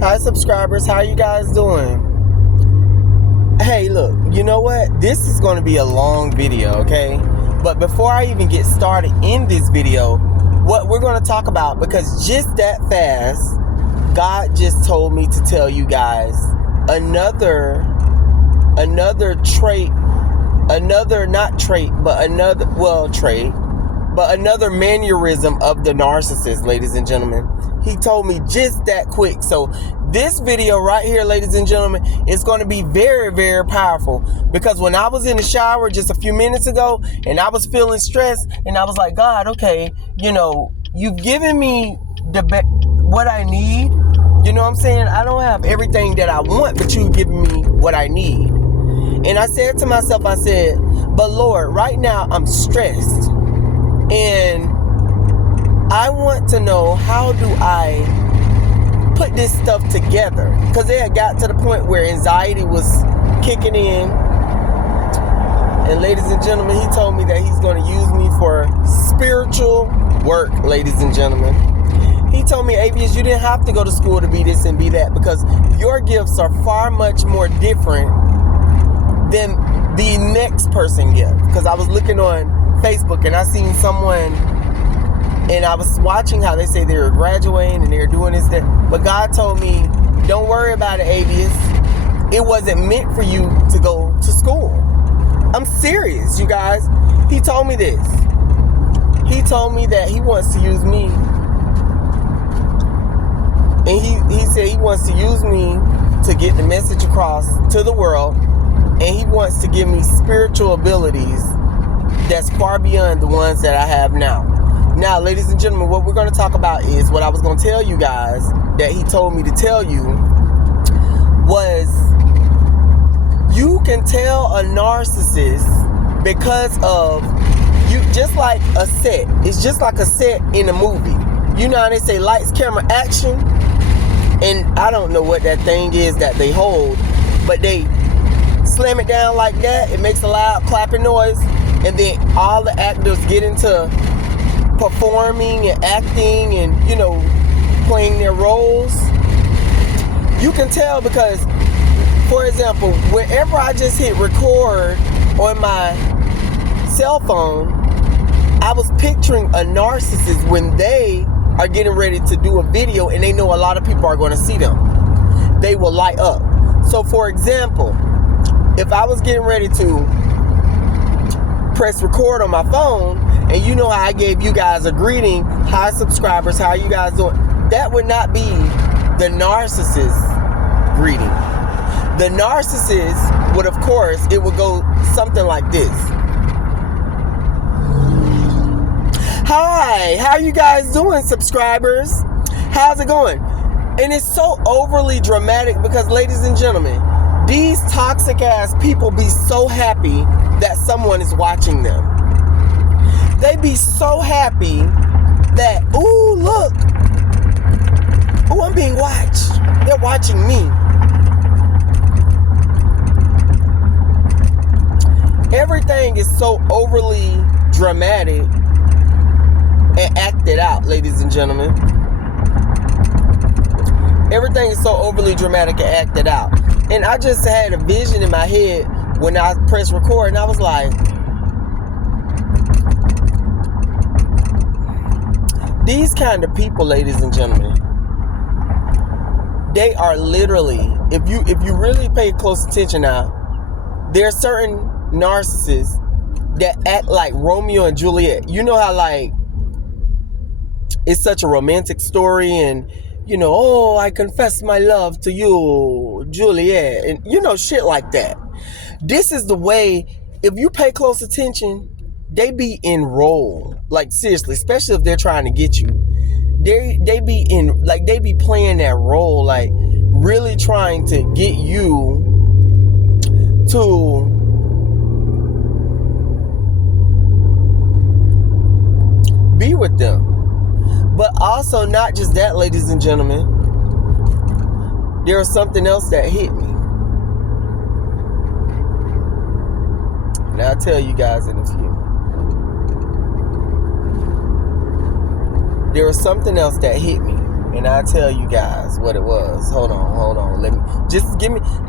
Hi, subscribers. How you guys doing? Hey, look, you know what? This is going to be a long video, okay? But before I even get started in this video, what we're going to talk about, because just that fast, God just told me to tell you guys another trait, another mannerism of the narcissist, ladies and gentlemen. He told me just that quick. So this video right here, ladies and gentlemen, is going to be very, very powerful, because when I was in the shower just a few minutes ago and I was feeling stressed and I was like, God, okay, you know, you've given me what I need. You know what I'm saying? I don't have everything that I want, but you've given me what I need. And I said to myself, I said, but Lord, right now I'm stressed. And I want to know, how do I put this stuff together? Because it had got to the point where anxiety was kicking in. And ladies and gentlemen, he told me that he's going to use me for spiritual work, ladies and gentlemen. He told me, Avius, you didn't have to go to school to be this and be that, because your gifts are far much more different than the next person gift. Because I was looking on Facebook and I seen someone, and I was watching how they say they were graduating and they were doing this, that. But God told me, don't worry about it, Avius. It wasn't meant for you to go to school. I'm serious, you guys. He told me this. He told me that he wants to use me. And he said he wants to use me to get the message across to the world. And he wants to give me spiritual abilities that's far beyond the ones that I have now. Now, ladies and gentlemen, what we're going to talk about is what I was going to tell you guys that he told me to tell you was, you can tell a narcissist because of you, just like a set. It's just like a set in a movie. You know how they say lights, camera, action? And I don't know what that thing is that they hold, but they slam it down like that. It makes a loud clapping noise. And then all the actors get into performing and acting and, you know, playing their roles. You can tell because, for example, whenever I just hit record on my cell phone, I was picturing a narcissist when they are getting ready to do a video and they know a lot of people are going to see them. They will light up. So, for example, if I was getting ready to press record on my phone, and you know how I gave you guys a greeting, hi subscribers, how are you guys doing? That would not be the narcissist greeting. The narcissist would, of course, it would go something like this. Hi, how you guys doing, subscribers? How's it going? And it's so overly dramatic because, ladies and gentlemen, these toxic ass people be so happy that someone is watching them. They be so happy that, ooh, look. Ooh, I'm being watched. They're watching me. Everything is so overly dramatic and acted out, ladies and gentlemen. Everything is so overly dramatic and acted out. And I just had a vision in my head when I pressed record, and I was like, these kind of people, ladies and gentlemen, they are literally, if you really pay close attention now, there are certain narcissists that act like Romeo and Juliet. You know how, like, it's such a romantic story, and you know, oh, I confess my love to you, Juliet, and you know, shit like that. This is the way, if you pay close attention, they be in role, like seriously, especially if they're trying to get you. They be in, like, they be playing that role, like really trying to get you to be with them. But also, not just that, ladies and gentlemen, there was something else that hit me. And I'll tell you guys in a few. There was something else that hit me. and I'll tell you guys what it was. Hold on.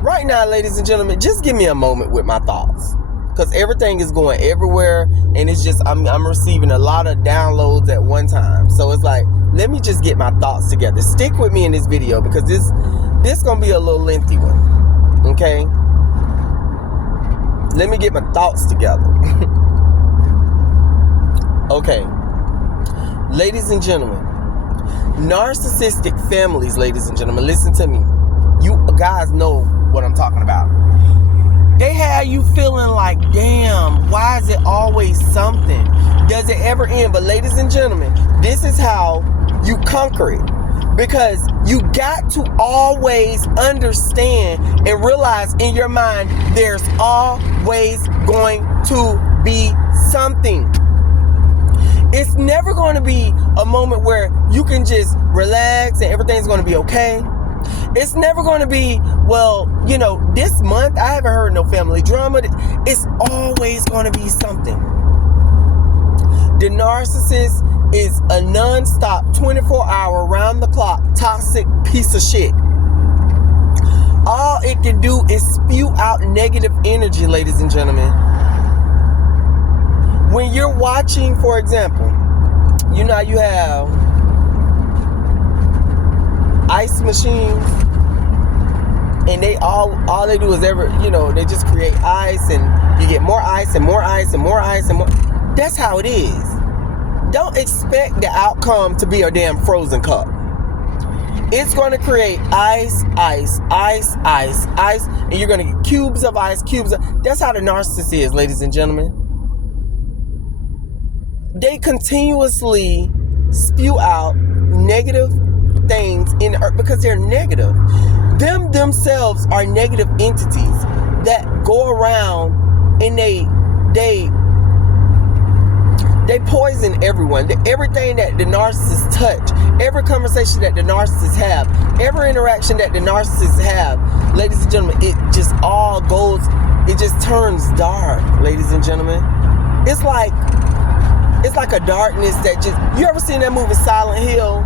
Right now, ladies and gentlemen, just give me a moment with my thoughts. Because everything is going everywhere, and it's just, I'm receiving a lot of downloads at one time. So it's like, let me just get my thoughts together. Stick with me in this video, because this gonna be a little lengthy one. Okay? Let me get my thoughts together. Okay. Ladies and gentlemen, narcissistic families, ladies and gentlemen, listen to me. You guys know what I'm talking about. They have you feeling like, damn, why is it always something? Does it ever end? But ladies and gentlemen, this is how you conquer it. Because you got to always understand and realize in your mind, there's always going to be something. It's never going to be a moment where you can just relax and everything's going to be okay. It's never going to be, well, you know, this month I haven't heard no family drama. It's always going to be something. The narcissist is a non-stop, 24-hour, round-the-clock, toxic piece of shit. All it can do is spew out negative energy, ladies and gentlemen. When you're watching, for example, you know, you have ice machines, and they all they do is they just create ice, and you get more ice and more ice and more ice and more. That's how it is. Don't expect the outcome to be a damn frozen cup. It's going to create ice, and you're going to get cubes of ice, that's how the narcissist is, ladies and gentlemen. They continuously spew out negative things in the earth because they're negative. Them themselves are negative entities that go around and they poison everyone. Everything that the narcissists touch, every conversation that the narcissists have, every interaction that the narcissists have, ladies and gentlemen, it just all goes, it just turns dark, ladies and gentlemen. It's like a darkness that just, you ever seen that movie Silent Hill?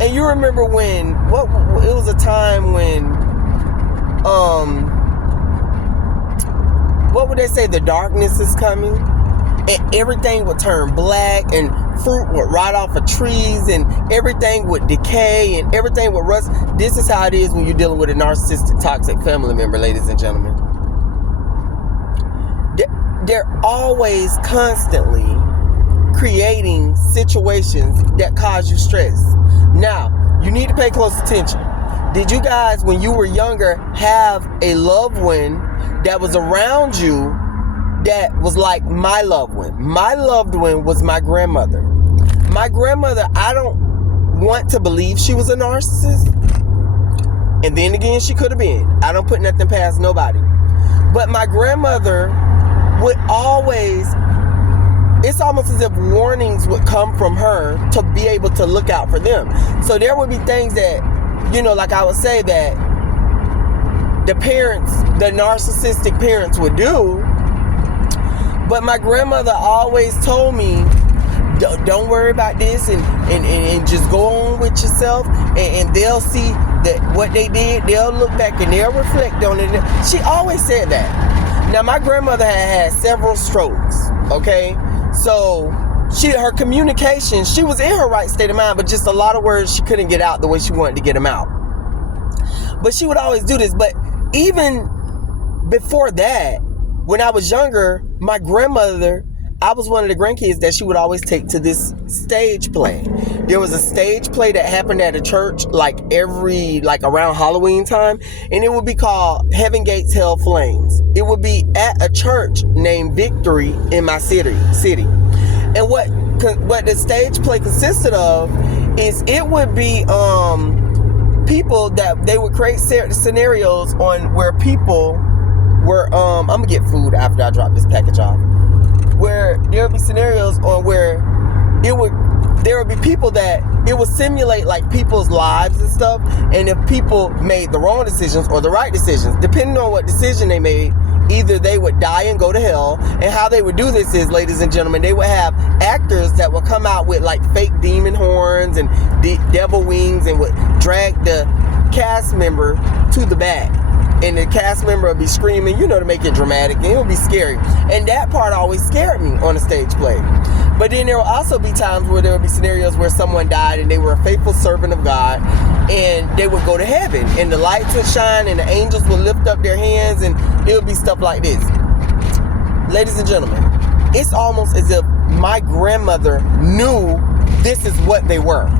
And you remember when, it was a time when, what would they say, the darkness is coming? And everything would turn black, and fruit would rot off of trees, and everything would decay, and everything would rust. This is how it is when you're dealing with a narcissistic, toxic family member, ladies and gentlemen. They're always constantly creating situations that cause you stress. Now, you need to pay close attention. Did you guys, when you were younger, have a loved one that was around you that was like my loved one? My loved one was my grandmother. My grandmother, I don't want to believe she was a narcissist. And then again, she could have been. I don't put nothing past nobody. But my grandmother would always, it's almost as if warnings would come from her to be able to look out for them. So there would be things that, you know, like I would say that the narcissistic parents would do. But my grandmother always told me, don't worry about this, and just go on with yourself, and they'll see that what they did, they'll look back and they'll reflect on it. She always said that. Now, my grandmother had several strokes, okay? So her communication, she was in her right state of mind, but just a lot of words she couldn't get out the way she wanted to get them out. But she would always do this. But even before that, when I was younger, my grandmother, I was one of the grandkids that she would always take to this stage play. There was a stage play that happened at a church around Halloween time, and it would be called Heaven Gates, Hell Flames. It would be at a church named Victory in my city. And what the stage play consisted of is it would be people that they would create scenarios on where people were I'm gonna get food after I drop this package off, where there would be scenarios on where there would be people that it would simulate like people's lives and stuff, and if people made the wrong decisions or the right decisions, depending on what decision they made, either they would die and go to hell. And how they would do this is, ladies and gentlemen, they would have actors that would come out with like fake demon horns and devil wings and would drag the cast member to the back. And the cast member would be screaming, you know, to make it dramatic, and it would be scary. And that part always scared me on a stage play. But then there will also be times where there would be scenarios where someone died and they were a faithful servant of God, and they would go to heaven and the lights would shine and the angels would lift up their hands, and it would be stuff like this. Ladies and gentlemen, it's almost as if my grandmother knew this is what they were.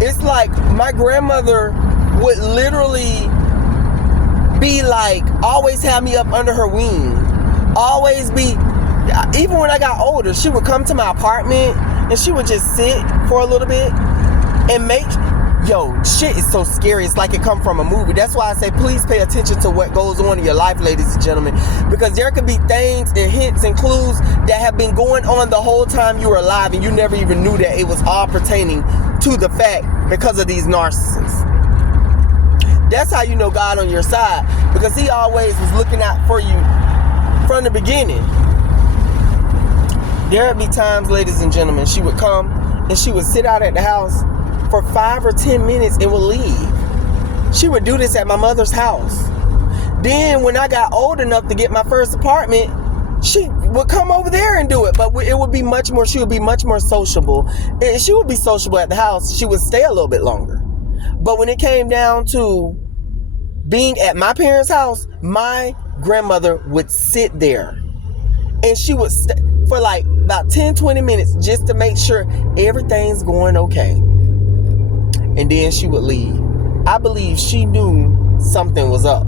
It's like my grandmother would literally be like, always have me up under her wing. Always be, even when I got older, she would come to my apartment and she would just sit for a little bit and make, shit is so scary. It's like it come from a movie. That's why I say, please pay attention to what goes on in your life, ladies and gentlemen, because there could be things and hints and clues that have been going on the whole time you were alive, and you never even knew that it was all pertaining to the fact because of these narcissists. That's how you know God on your side, because he always was looking out for you from the beginning. There would be times, ladies and gentlemen, she would come and she would sit out at the house for 5 or 10 minutes and would leave. She would do this at my mother's house. Then when I got old enough to get my first apartment, she would come over there and do it. But it would be much more, she would be much more sociable. And she would be sociable at the house. She would stay a little bit longer. But when it came down to being at my parents' house, my grandmother would sit there. And she would stay for like about 10-20 minutes just to make sure everything's going okay. And then she would leave. I believe she knew something was up.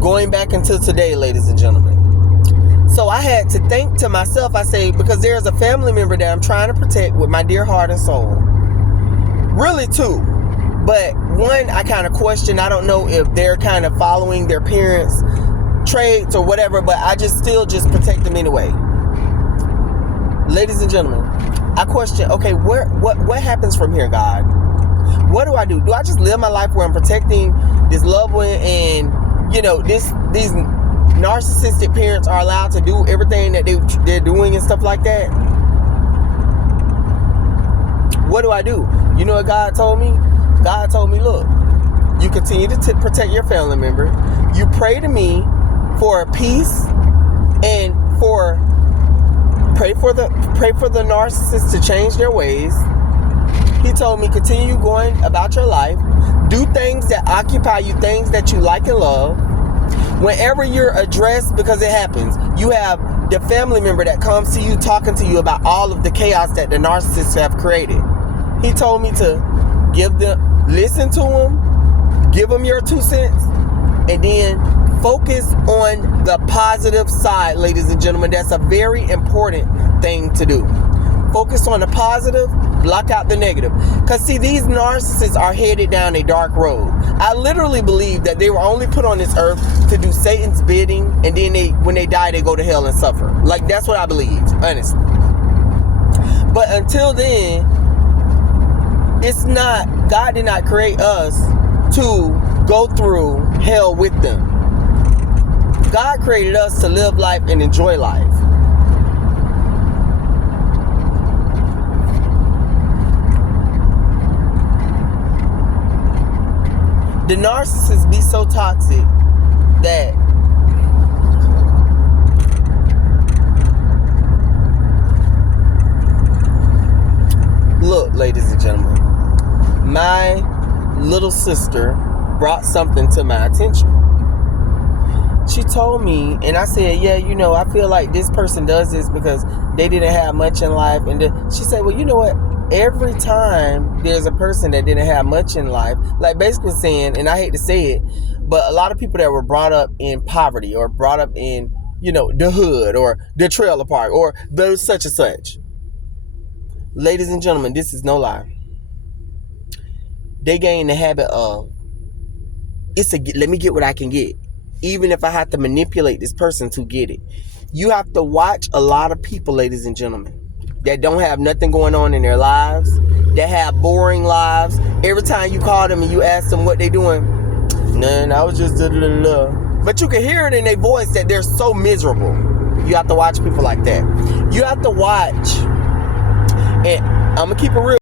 Going back until today, ladies and gentlemen. So I had to think to myself, I say, because there's a family member that I'm trying to protect with my dear heart and soul. Really two. But one, I kind of question. I don't know if they're kind of following their parents' traits or whatever, but I still protect them anyway. Ladies and gentlemen, I question, okay, what happens from here, God? What do I do? Do I just live my life where I'm protecting this loved one, and these narcissistic parents are allowed to do everything that they're doing and stuff like that? What do I do? You know what God told me? God told me, look, you continue to protect your family member. You pray to me for peace and pray for the narcissists to change their ways. He told me, continue going about your life. Do things that occupy you, things that you like and love. Whenever you're addressed, because it happens, you have the family member that comes to you talking to you about all of the chaos that the narcissists have created. He told me to listen to them, give them your 2 cents, and then focus on the positive side, ladies and gentlemen. That's a very important thing to do. Focus on the positive, block out the negative. Because see, these narcissists are headed down a dark road. I literally believe that they were only put on this earth to do Satan's bidding, and then when they die, they go to hell and suffer. Like, that's what I believe, honestly. But until then, God did not create us to go through hell with them. God created us to live life and enjoy life. The narcissists be so toxic that look, ladies and gentlemen, my little sister brought something to my attention. She told me, and I said, yeah, I feel like this person does this because they didn't have much in life. And she said, well, you know what? Every time there's a person that didn't have much in life, like basically saying, and I hate to say it, but a lot of people that were brought up in poverty or brought up in, the hood or the trailer park or those such and such. Ladies and gentlemen, this is no lie. They gain the habit of, let me get what I can get. Even if I have to manipulate this person to get it. You have to watch a lot of people, ladies and gentlemen, that don't have nothing going on in their lives, that have boring lives. Every time you call them and you ask them what they're doing, None, I was just But you can hear it in their voice that they're so miserable. You have to watch people like that. You have to watch, and I'm gonna keep it real.